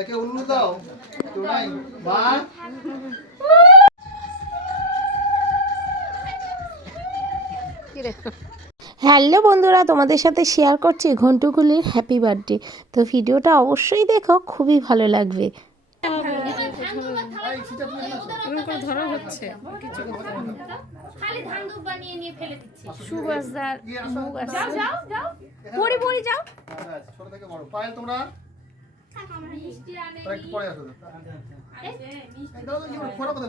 একে উল্লু দাও। মা হ্যালো বন্ধুরা তোমাদের সাথে শেয়ার করছি ঘন্টুগুলির হ্যাপি বার্থডে তো ভিডিওটা অবশ্যই দেখো খুবই ভালো লাগবে। খালি ধান দুধ বানিয়ে নিয়ে ফেলে দিচ্ছি। সুভাষদার মুখ আছে যাও যাও পরি পরি যাও। আচ্ছা, ছোট থেকে বড়। পায়েল তোমরা? মিষ্টি আনে তোমরা একটু পরে আসো তো। এই দাও তো, কি বলে, ফোড়া দিবে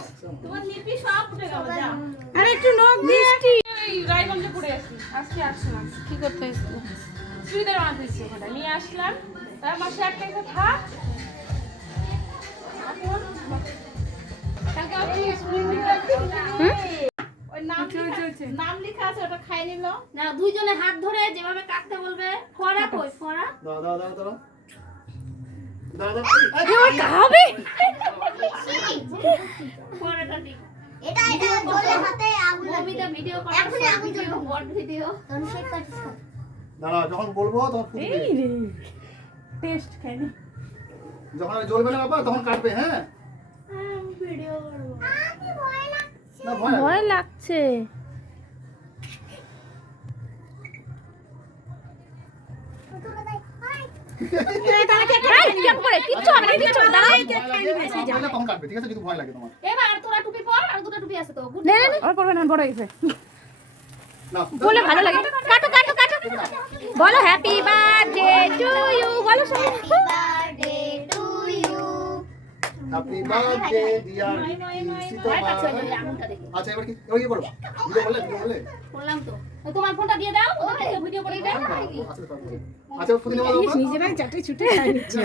তোমার লিপি সব উঠে গেল যা। আরে একটু নখ দিয়ে এই রায়গঞ্জে পড়ে আসি আজকে আসলাম। কি করতে এসেছিল চুড়িদার বানাতে এসেছি ওখানে নিয়ে আসলাম। তার মাসে একটা এসে থাক। নাম লেখা আছে ওটা খাই নিল। না দুইজনে হাত ধরে যেভাবে কাটতে বলবে ফোয়ারা কই দাও দাও দাও দাও দাও। খাবে? এটা এটা জলে হাতে আগুন মমিতা ভিডিও করে এখনই আগুন জ্বলবে। বড় ভিডিও তখন শেক কাটিস দাঁড়াও যখন বলব তখন ফুটবে টেস্ট খাই নি যখন জ্বলবে না বাবা তখন কাটবে হ্যাঁ? ভিডিও করব। আমি ভয় লাগছে। না ভয় ভয় লাগছে। ভালো লাগে। কাটো কাটো কাটো। বলো হ্যাপি বার্থডে টু ইউ বলো হ্যাপি বার্থডে ডিয়ার সীতা আঙুলটা আচ্ছা এবার কি এবার কি করব ভিডিও বললে ভিডিও বললে বললাম তো। তোমার ফোনটা দিয়ে দাও। ভিডিও করে দাও। আচ্ছা তারপরে। আচ্ছা ফুদি নেওয়া চাটে ছুটে নিচ্ছে।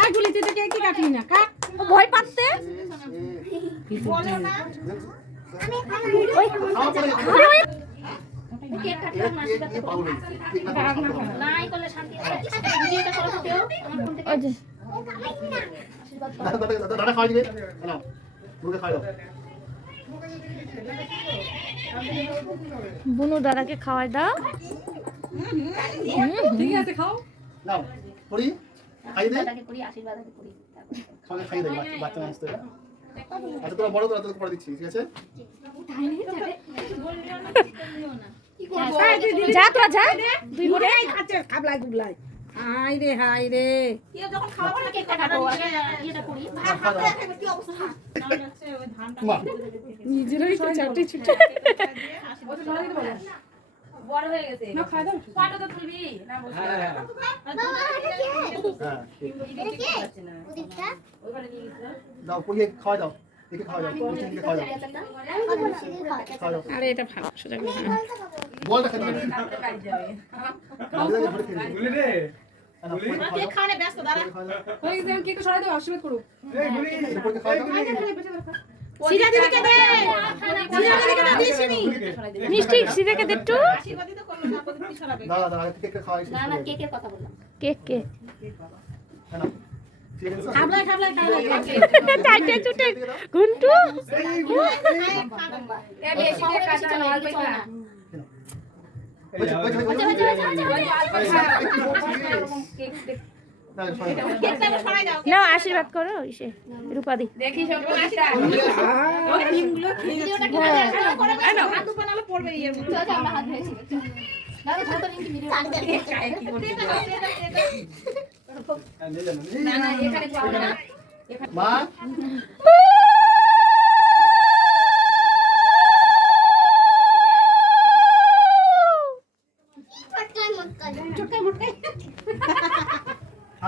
আর গুলিতে থেকে কি কাটলি না? কাট ভয় পাচ্ছে? কেক না। সেটা তো পাগল না দাদা দিবে নাও দাও বুনু দাদাকে খাওয়াই দাও। ঠিক আছে খাও। নাও পড়ি খাই দে। দাদাকে করি আশীর্বাদ আগে খাওয়া খাই দে বাচ্চা- বাচ্চা মানুষ তো। আচ্ছা তোরা বড় তোরা তোকে দিচ্ছি ঠিক আছে? যা তোরা যা। দুই বোনে। খাবলাই গুবলাই হাই রে হাই রে যখন খাওয়াবো না কেক কাটাবো আগে ইয়েটা করি মা নিজেরাই তো চাটে ছুটে বড় হয়ে গেছে না খাই দাও পাটা তো তুলবি না। বসে হ্যাঁ নিয়ে গেছিল দাও খাওয়া দাও। একে খাওয়া দাও মিষ্টি খাওয়া দাও। আরে এটা ভালো সোজা করে হ্যাঁ। বলটা খেতে হবে। কাটতে যাবে মিষ্টি সিদেকে দে একটু কেক কেক কেক না আচ্ছা আচ্ছা আচ্ছা আশীর্বাদ করো ইসে রূপাদি দেখি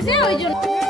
ক্রিম আছে যে ওই জন্য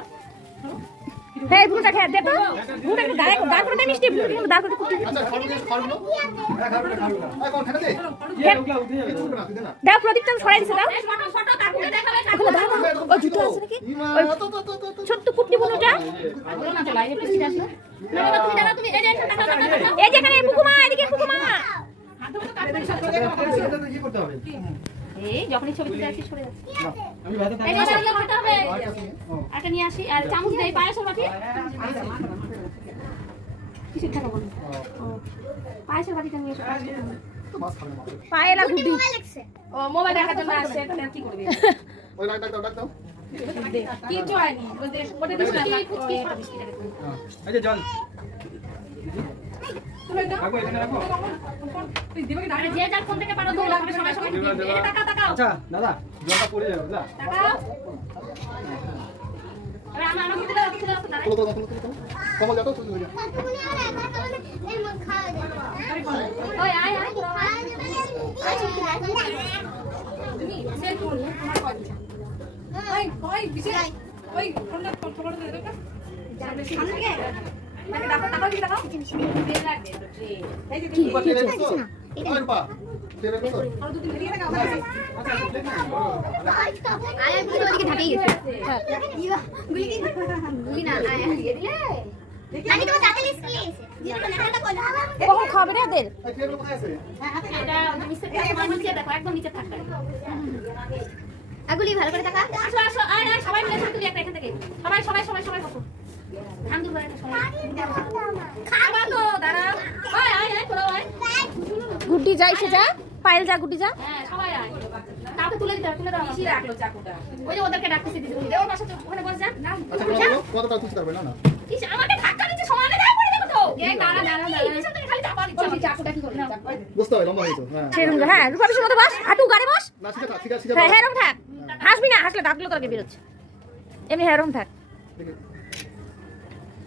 প্রদীপটা সরাই দিয়ে দিল দেখ দেখ দিল আর সরাই দিল তুই যে দিলি সেটা ভিডিওটা করবি এই ভুলটা খেয়ে দে তো ভুলটা একটু দাঁড়া দাঁড় করে দে। মিষ্টি ভুলটা একটু দাঁড় করে কুটি আচ্ছা হ্যাঁ দাও প্রদীপটা সরাই দিছে দাও। ও জুতো আছে নাকি? ইমা তো তো তো তো ছোট্ট কুটনি বনুটা। এই যে এখানে তাকাও, তাকাও, তাকাও। এই যে এখানে পুকুমা এদিকে পুকুমা। এটা তো কি করতে হবে। এই যখনই ছবি তুলে আসি সরে যাচ্ছে। আমি ভাতে একটা নিয়ে আসি আর চামচ দেই পায়েসের বাটি। কিছু টাকা বলো পায়েসের বাটিটা নিয়ে এসো। তো মাছ খাবে মাছ পায়েলা গুড্ডি ও মোবাইল দেখার জন্য আসছে তাহলে কি করবে? ওই ডাক ডাক দাও ডাক দাও। কিছু হয়নি। ওটা দিস না ফুচকি জল। আচ্ছা দাদা। জলটা পড়ে যাবে তো কমল যাও তো হয়ে ওই ওই ওই বিশে ওই ফোনটা ফটো দে দাও সামনে। থেকে মানে আর আর না কখন খাবে রে ওদের? এই ট্রেন কোথায় আছে? এটা নিচে তোমার নিচে দেখো একদম নিচে থাকবে আগুলি ভালো করে টাকা আসো আসো আয় আয় সবাই মিলে তুলি একটা এখান থেকে। সবাই সবাই সবাই সবাই গুড্ডি যাই সে যা। পায়েল যা, গুড্ডি যা। হ্যাঁ হ্যাঁ হ্যাঁ গাড়ে হ্যাঁ হাসবি না, হাসলে দাঁতগুলো তোকে বেরোচ্ছে। এমনি হেরম থাক ঠিক আছে। সবাই হাত দেখাও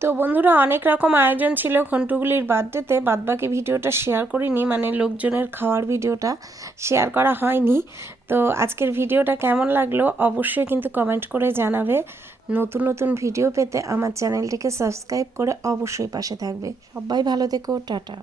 তো বন্ধুরা, অনেক রকম আয়োজন ছিল ঘন্টুগুলির বার্থডেতে। বাদবাকি ভিডিওটা শেয়ার করিনি মানে লোকজনের খাওয়ার ভিডিওটা শেয়ার করা হয়নি। তো আজকের ভিডিওটা কেমন লাগল অবশ্যই কিন্তু কমেন্ট করে জানাবে। নতুন নতুন ভিডিও পেতে আমার চ্যানেলটিকে সাবস্ক্রাইব করে অবশ্যই পাশে থাকবে। সবাই ভালো থেকো, টাটা।